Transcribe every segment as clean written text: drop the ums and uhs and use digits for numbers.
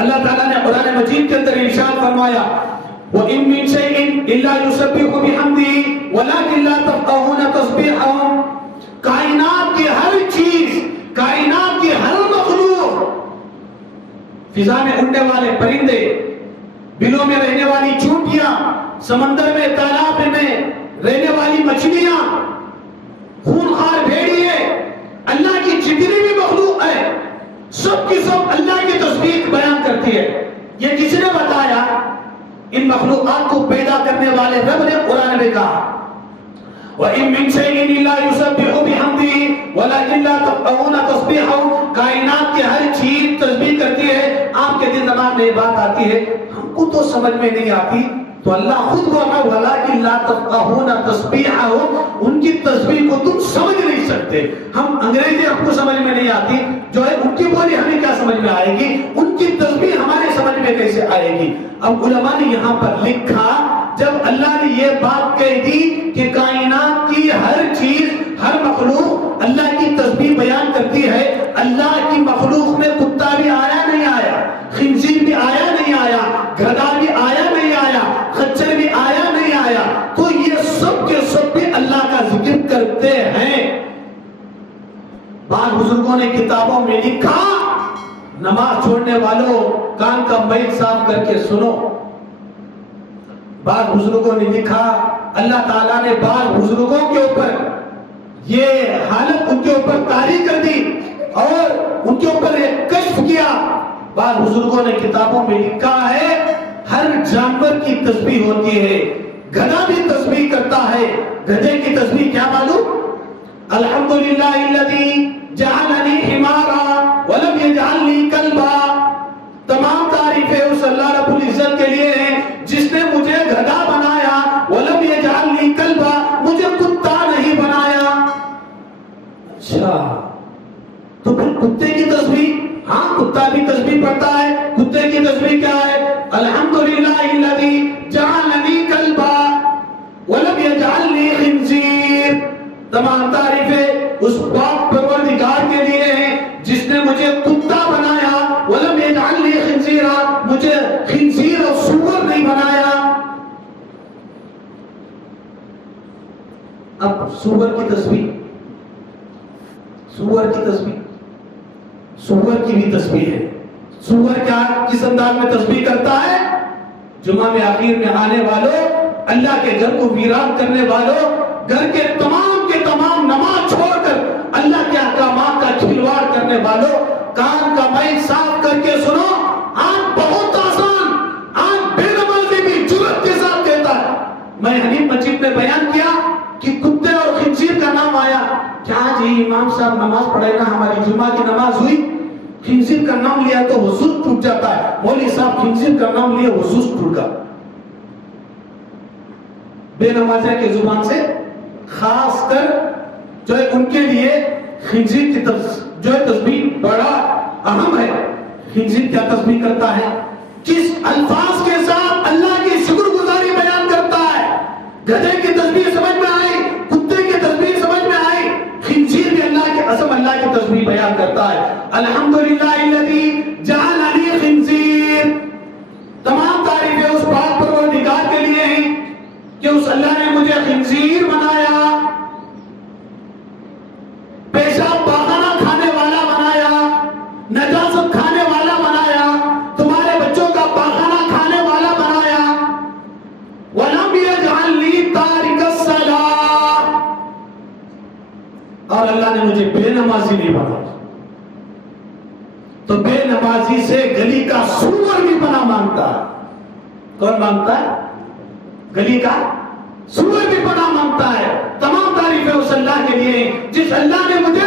اللہ تعالیٰ نے قرآن مجید کے اندر ارشاد فرمایا وَإِن مِّن شَيْءٍ إِلَّا يُسَبِّحُ بِحَمْدِهِ وَلَٰكِن لَّا تَفْقَهُونَ تَسْبِيحَهُمْ، کائنات کی ہر چیز، کائنات کی ہر مخلوق، فضا میں اڑنے والے پرندے، بلوں میں رہنے والی چونٹیاں، سمندر میں تالاب میں رہنے والی مچھلیاں، خونخوار بھیڑیے، اللہ کی جتنی بھی مخلوق ہے سب کی سب اللہ کی تسبیح بیان کرتی ہے۔ یہ کس نے بتایا؟ ان مخلوقات کو پیدا کرنے والے رب نے قرآن میں کہا وَإِن مِّن شَيْءٍ إِلَّا يُسَبِّحُ بِحَمْدِهِ وَلَٰكِن لَّا تَفْقَهُونَ تَسْبِيحَهُ، کائنات کی ہر چیز تسبیح کرتی ہے۔ آپ کے دل دماغ میں یہ بات آتی ہے ہم کو تو سمجھ میں نہیں آتی، تو اللہ خود بول رہا وَلَٰكِن لَّا تَفْقَهُونَ تَسْبِيحَهُ، ان کی تسبیح کو تم سمجھ نہیں سکتے۔ ہم انگریزی آپ کو سمجھ میں نہیں آتی، جو ہے ان کی بولی ہمیں کیا سمجھ میں آئے گی، ان کی تسبیح ہمارے سمجھ میں کیسے آئے گی؟ اب علماء نے یہاں پر لکھا جب اللہ نے یہ بات کہہ دی کہ کائنات کی ہر چیز، ہر مخلوق اللہ کی تسبیح بیان کرتی ہے، اللہ کی مخلوق میں کتا بھی آیا نہیں آیا، خنزیر بھی آیا نہیں آیا، گدھا بھی آیا نہیں آیا، خچر بھی آیا نہیں آیا، تو یہ سب کے سب بھی اللہ کا ذکر کرتے ہیں۔ بعض بزرگوں نے کتابوں میں لکھا نماز چھوڑنے والوں کان کا میل صاف کر کے سنو۔ بعض بزرگوں نے لکھا اللہ تعالیٰ نے بعض بزرگوں کے اوپر یہ حالت ان کے اوپر طاری کر دی اور ان کے اوپر ایک کشف کیا۔ بعض بزرگوں نے کتابوں میں لکھا ہے ہر جانور کی تسبیح ہوتی ہے، گدھا بھی تسبیح کرتا ہے۔ گدھے کی تسبیح کیا معلوم؟ الحمدللہ الذی جعلنی حمارا ولم یجعلنی کلبا، تمام تعریفیں اس اللہ رب العزت کے لیے ہیں جس نے مجھے گدھا بنایا، ولم یجعلنی کلبا، مجھے کتا نہیں بنایا۔ اچھا تو پھر کتے کی تسبیح؟ ہاں کتا بھی تسبیح پڑھتا ہے۔ کتے کی تسبیح کیا ہے؟ الحمدللہ الذی جعلنی کلبا ولم یجعلنی خنزیر، تمام تعریفیں اس پاک پروردگار کے لیے ہیں جس نے مجھے کتا بنایا، ولم یجعلنی خنزیرا، مجھے خنزیر اور سور نہیں بنایا۔ اب سور کی تسبیح، سور کی تسبیح، سور کی بھی تسبیح ہے۔ سور کیا کس انداز میں تسبیح کرتا ہے؟ جمعہ میں آخر میں آنے والوں، اللہ کے گھر کو ویران کرنے والوں، گھر کے تمام نماز چھوڑ کر اللہ کے احکامات کا کھلواڑ کرنے والوں، کان کا میل صاف کر کے سنو۔ آج بہت آسان، آج بے نمازی بھی جرأت کے ساتھ کہتا ہے۔ میں حنیف مسجد میں بیان کیا کہ کتے اور خنزیر کا نام آیا، کیا جی امام صاحب نماز پڑھے نا، ہماری جمعہ کی نماز ہوئی، خنزیر کا نام لیا تو وضو ٹوٹ جاتا ہے، مولوی صاحب خنزیر کا نام لیا وضو ٹوٹ گیا۔ بے نمازیہ کی زبان سے خاص کر جو ہے ان کے لیے خنزیر کی جو ہے تسبیح بڑا اہم ہے۔ خنزیر کیا تسبیح کرتا ہے، کس الفاظ کے ساتھ اللہ کی شکر گزاری بیان کرتا ہے۔ گدھے کی تسبیح سمجھ میں آئی، کتے کی تسبیح سمجھ میں آئی، خنزیر بھی اللہ کے قسم اللہ کی تسبیح بیان کرتا ہے۔ الحمدللہ الذی جعلنی خنزیر، تمام تعریفیں اس پاک پروردگار کے لیے ہیں کہ اس اللہ نے مجھے خنزیر بنایا، پیشاب پاخانہ کھانے والا بنایا، نجاست کھانے والا بنایا، تمہارے بچوں کا پاخانہ کھانے والا بنایا۔ وَلَمْ يَجْعَلْنِي تَارِكَ الصَّلَاةِ، اور اللہ نے مجھے بے نمازی نہیں بنایا۔ تو بے نمازی سے گلی کا سور بھی پناہ مانگتا ہے۔ کون مانگتا ہے؟ گلی کا سور بھی پناہ مانگتا ہے۔ تمام تعریفیں اس اللہ کے لیے جس اللہ نے مجھے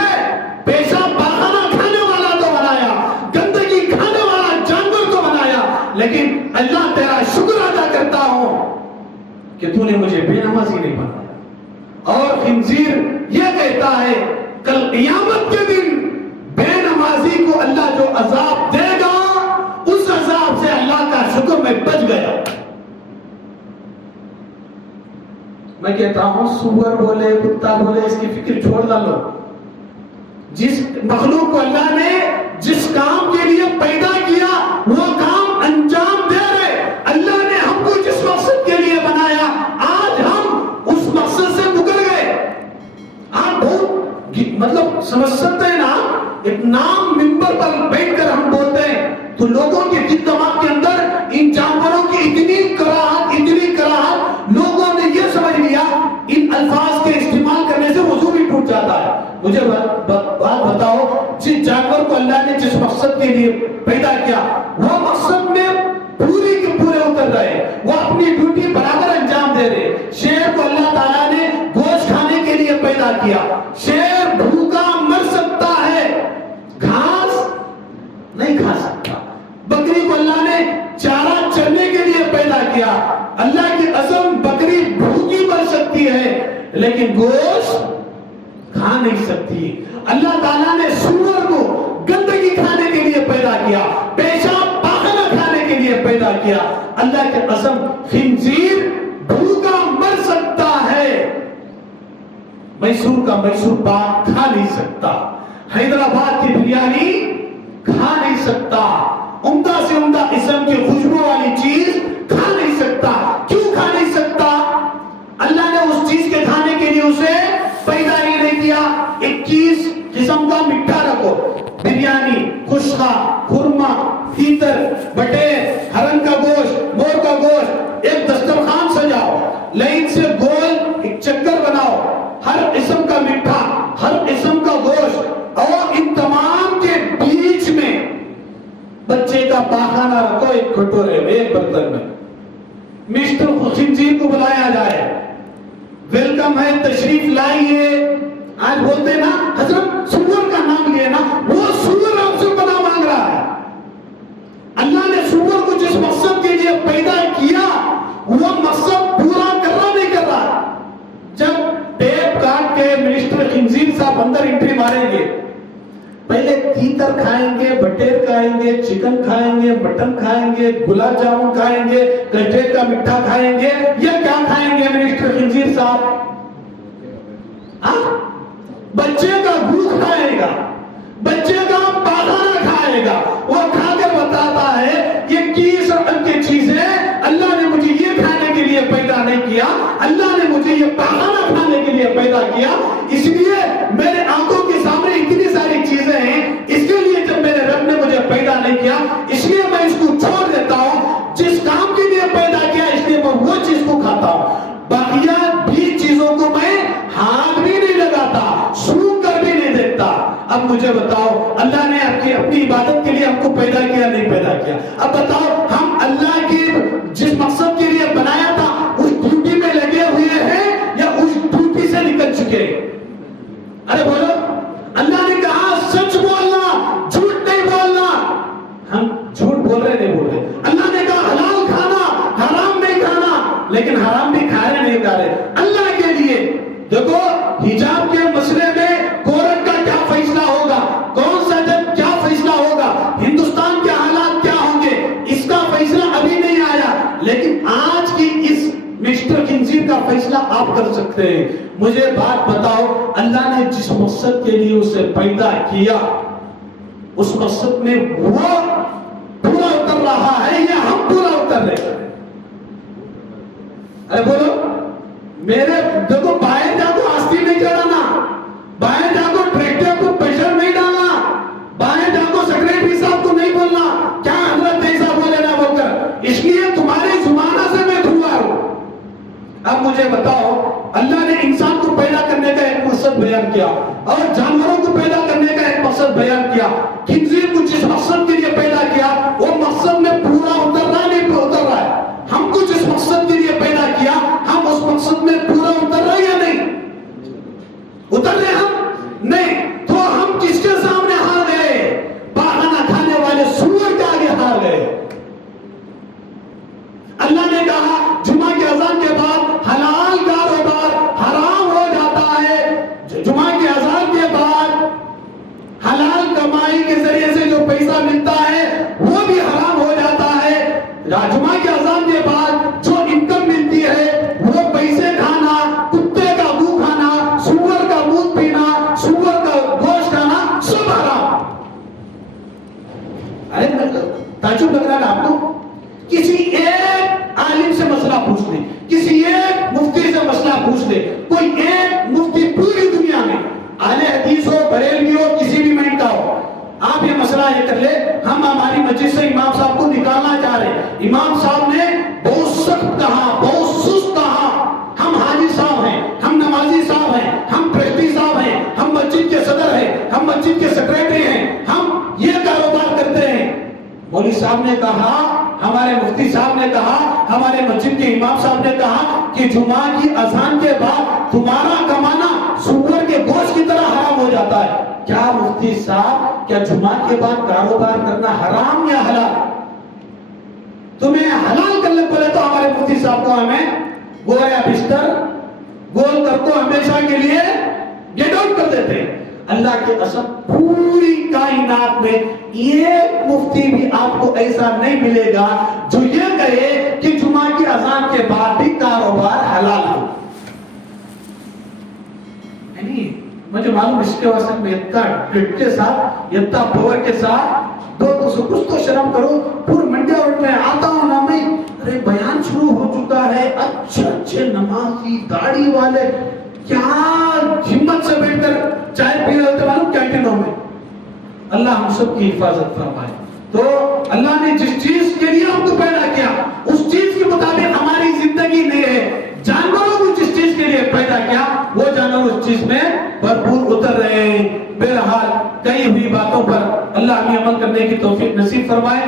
پیشاب پاخانہ کھانے والا تو بنایا، گندگی کھانے والا جانور تو بنایا، لیکن اللہ تیرا شکر ادا کرتا ہوں کہ تو نے مجھے بے نمازی نہیں بنایا۔ اور خنزیر یہ کہتا ہے کل قیامت کے دن بے نمازی کو اللہ جو عذاب دے گا اس عذاب سے اللہ کا شکر میں بچ گیا۔ میں کہتا ہوں سور بولے کتا بولے اس کی فکر چھوڑ ڈالو۔ جس مخلوق کو اللہ نے جس کام کے لیے پیدا کیا وہ تو لوگوں کے دل دماغ کے اندر ان جانوروں کی اتنی کراہت لوگوں نے یہ سمجھ لیا ان الفاظ کے استعمال کرنے سے وضو بھی ٹوٹ جاتا ہے. مجھے بات بتاؤ، جس جانور کو اللہ نے جس مقصد کے لیے پیدا کیا وہ مقصد میں پوری کے پورے اتر رہے، وہ اپنی ڈیوٹی برابر انجام دے رہے. شیر کو اللہ تعالیٰ نے گوشت کھانے کے لیے پیدا کیا. شیر بھوکا مر سکتا ہے، گھاس نہیں کھا سکتا. بکری کو اللہ نے چارہ چرنے کے لیے پیدا کیا. اللہ کی قسم بکری بھوکی مر سکتی ہے لیکن گوشت کھا نہیں سکتی. اللہ تعالیٰ نے سور کو گندگی کھانے کے لیے پیدا کیا، پیشاب پاخانہ کھانے کے لیے پیدا کیا. اللہ کی قسم خنزیر بھوکا مر سکتا ہے، میسور کا میسور پاک کھا نہیں سکتا، حیدرآباد کی بریانی کھا نہیں سکتا، عمدہ سے عمدہ قسم کی خوشبو والی چیز کھا نہیں سکتا. کیوں کھا نہیں سکتا؟ اللہ نے اس چیز کے کھانے کے لیے اسے پیدا ہی نہیں کیا. 21 قسم کا میٹھا رکھو، بریانی، خشخا، خورما، تیتر، بٹیر، ہرن کا گوشت، مور کا گوشت، ایک دسترخوان سجاؤ، لائن سے گول ایک چکر بناؤ، ہر قسم کا میٹھا، ہر قسم کا گوشت، اور ان تمام کے بیچ میں بچے کا پاخانہ رکھو ایک کھٹورے میں، ایک برتن میں. مسٹر خنزیر کو بلایا جائے، ویلکم ہے، تشریف لائیے. آج بولتے نا حضرت سور کا نام لیے نا، وہ سور آپ سے پناہ مانگ رہا ہے. اللہ نے سور کو جس مقصد کے لیے پیدا کیا وہ مقصد پورا کر رہا نہیں کر رہا. جب ٹیپ کاٹ کے منسٹر خنزیر صاحب اندر انٹری ماریں گے، پہلے تیتر کھائیں گے، بٹیر کھائیں گے، چکن کھائیں گے، مٹن کھائیں گے، گلاب جامن کھائیں گے، کٹے کا میٹھا کھائیں گے، یہ کیا کھائیں گے منسٹر خنزیر صاحب؟ بچے کا گوشت کھائے گا، بچے کا پاخانہ کھائے گا. وہ کھا کر بتاتا ہے یہ کس رقم کی چیز ہے، اللہ نے مجھے یہ کھانے کے لیے پیدا نہیں کیا، اللہ نے مجھے یہ پاخانہ کھانے کے لیے پیدا کیا. اس لیے میرے آنکھوں کے سامنے اتنی ساری چیزیں ہیں، اس کے لیے جب میرے رب نے مجھے پیدا نہیں کیا اس لیے میں اس کو چھوڑ دیتا ہوں. جس کام کے لیے پیدا کیا اس لیے میں وہ چیز کو کھاتا ہوں، باقیات بھی چیزوں کو میں ہاتھ بھی نہیں لگاتا، سونگ کر بھی نہیں دیکھتا. اب مجھے بتاؤ اللہ نے اپنی عبادت کے لیے ہم کو پیدا کیا نہیں پیدا کیا؟ اب بتاؤ ہم اللہ کی جس مقصد کے لیے بنایا تھا اس ڈیوٹی میں لگے ہوئے ہیں یا اس ڈیوٹی سے نکل چکے؟ ارے بولو. اللہ نے کہا سچ بولنا، جھوٹ نہیں بولنا. ہم جھوٹ بول رہے نہیں بول رہے. اللہ نے کہا حلال کھانا، حرام نہیں کھانا، لیکن حرام بھی کھا رہے نہیں کھا رہے اللہ کے لیے. دیکھو حجاب کے مسئلے میں کورٹ کا کیا فیصلہ ہوگا، کون سا جج کیا فیصلہ ہوگا، ہندوستان کے حالات کیا ہوں گے، اس کا فیصلہ ابھی نہیں آیا، لیکن آج کی اس مسٹر خنزیر کا فیصلہ آپ کر سکتے ہیں. مجھے بات بتاؤ اللہ نے جس مقصد کے لیے اسے پیدا کیا اس مقصد میں وہ پورا اتر رہا ہے یا ہم پورا اتر رہے ہیں؟ ارے بولو. میرے دیکھو بائیں جا کو آستی نہیں چڑھانا، بائیں جا کو ٹریکٹر کو پریشر نہیں ڈالنا، بائیں جا کو سیکریٹری صاحب کو نہیں بولنا کیا حضرت ایسا بولے نا بول کر، اس لیے تمہاری زمانہ سے میں دھوا ہوں. اب مجھے بتاؤ اللہ نے انسان کو پیدا کرنے کا ایک مقصد بیان کیا اور جانوروں کو پیدا کرنے کا ایک مقصد بیان کیا. خنزیر کو جس مقصد کے لیے پیدا کیا وہ مقصد میں پورا اتر رہا نہیں اتر رہا ہے. ہم کو جس مقصد کے لیے پیدا کیا ہم اس مقصد میں پورا اتر رہے یا نہیں اتر رہے؟ ہم نہیں تو ہم کس کے سامنے ہار گئے؟ پاخانہ کھانے والے سور کے آگے ہار گئے. اللہ نے کہا جمعہ کی اذان کے بعد حلال کاروبار حرام ہو جاتا ہے، جمعہ کی اذان کے بعد حلال کمائی کے ذریعے سے جو پیسہ ملتا ہے وہ بھی حرام ہو جاتا ہے. جمعہ کی اذان کے بعد جو انکم ملتی ہے وہ پیسے کھانا، کتے کا منہ کھانا، سور کا منہ پینا، سور کا گوشت کھانا سب حرام. ارے تعجب لگ رہا ہے آپ کو؟ کسی ایک عالم سے مسئلہ پوچھ لیں، کسی ایک مفتی سے مسئلہ پوچھ لیں، کوئی ایک مفتی پوری دنیا میں اہل حدیث ہو، بریلوی ہو، کسی بھی مائنڈ کا ہو، آپ یہ مسئلہ یہ کر لے ہم ہماری مسجد سے امام صاحب کو نکالنا چاہ رہے ہیں. امام صاحب نے بہت سخت کہا, بہت سست کہا, ہم حاجی صاحب ہیں, ہم نمازی صاحب ہیں, ہم ٹرسٹی صاحب ہیں, ہم مسجد کے صدر ہیں, ہم مسجد کے سیکریٹری ہیں, ہم یہ کاروبار کرتے ہیں. مولوی صاحب نے کہا, ہمارے مفتی صاحب نے کہا, ہمارے مسجد کے امام صاحب نے کہا کہ جمعہ کی اذان کے بعد تمہارا کمانا سور کے گوشت کی طرح حرام ہو جاتا ہے. کیا مفتی صاحب, کیا جمعہ کے بعد کاروبار کرنا حرام یا حلال؟ تمہیں حلال کرنے بولے تو ہمارے مفتی صاحب کو ہمیں گویا بستر گول کر کو ہمیشہ کے لیے گیٹ آؤٹ کر دیتے ہیں. اللہ کے قسم پوری کائنات میں ایک مفتی بھی آپ کو ایسا نہیں ملے گا جو یہ کہے کہ جمعہ کی اذان کے بعد بھی کاروبار حلال ہو. یعنی مجھے معلوم اس کے واسطے میں اتنا ڈٹ کے ساتھ, اتنا پاور کے ساتھ دو سے کچھ تو شرم کرو. پورے منڈیا روڈ میں آتا ہوں نا میں, ارے بیان شروع ہو چکا ہے, اچھے نمازی داڑھی والے کیا ہمت سے بیٹھ کر چائے پی رہے ہوتے معلوم کینٹینوں میں. اللہ ہم سب کی حفاظت فرمائے. تو اللہ نے جس چیز کے لیے ہم کو پیدا کیا اس چیز کے مطابق ہماری زندگی نہیں ہے. جانوروں کو جس چیز کے لیے پیدا کیا وہ جانور اس چیز میں بھرپور اتر رہے ہیں. بہرحال کئی ہوئی باتوں پر اللہ ہمیں عمل کرنے کی توفیق نصیب فرمائے.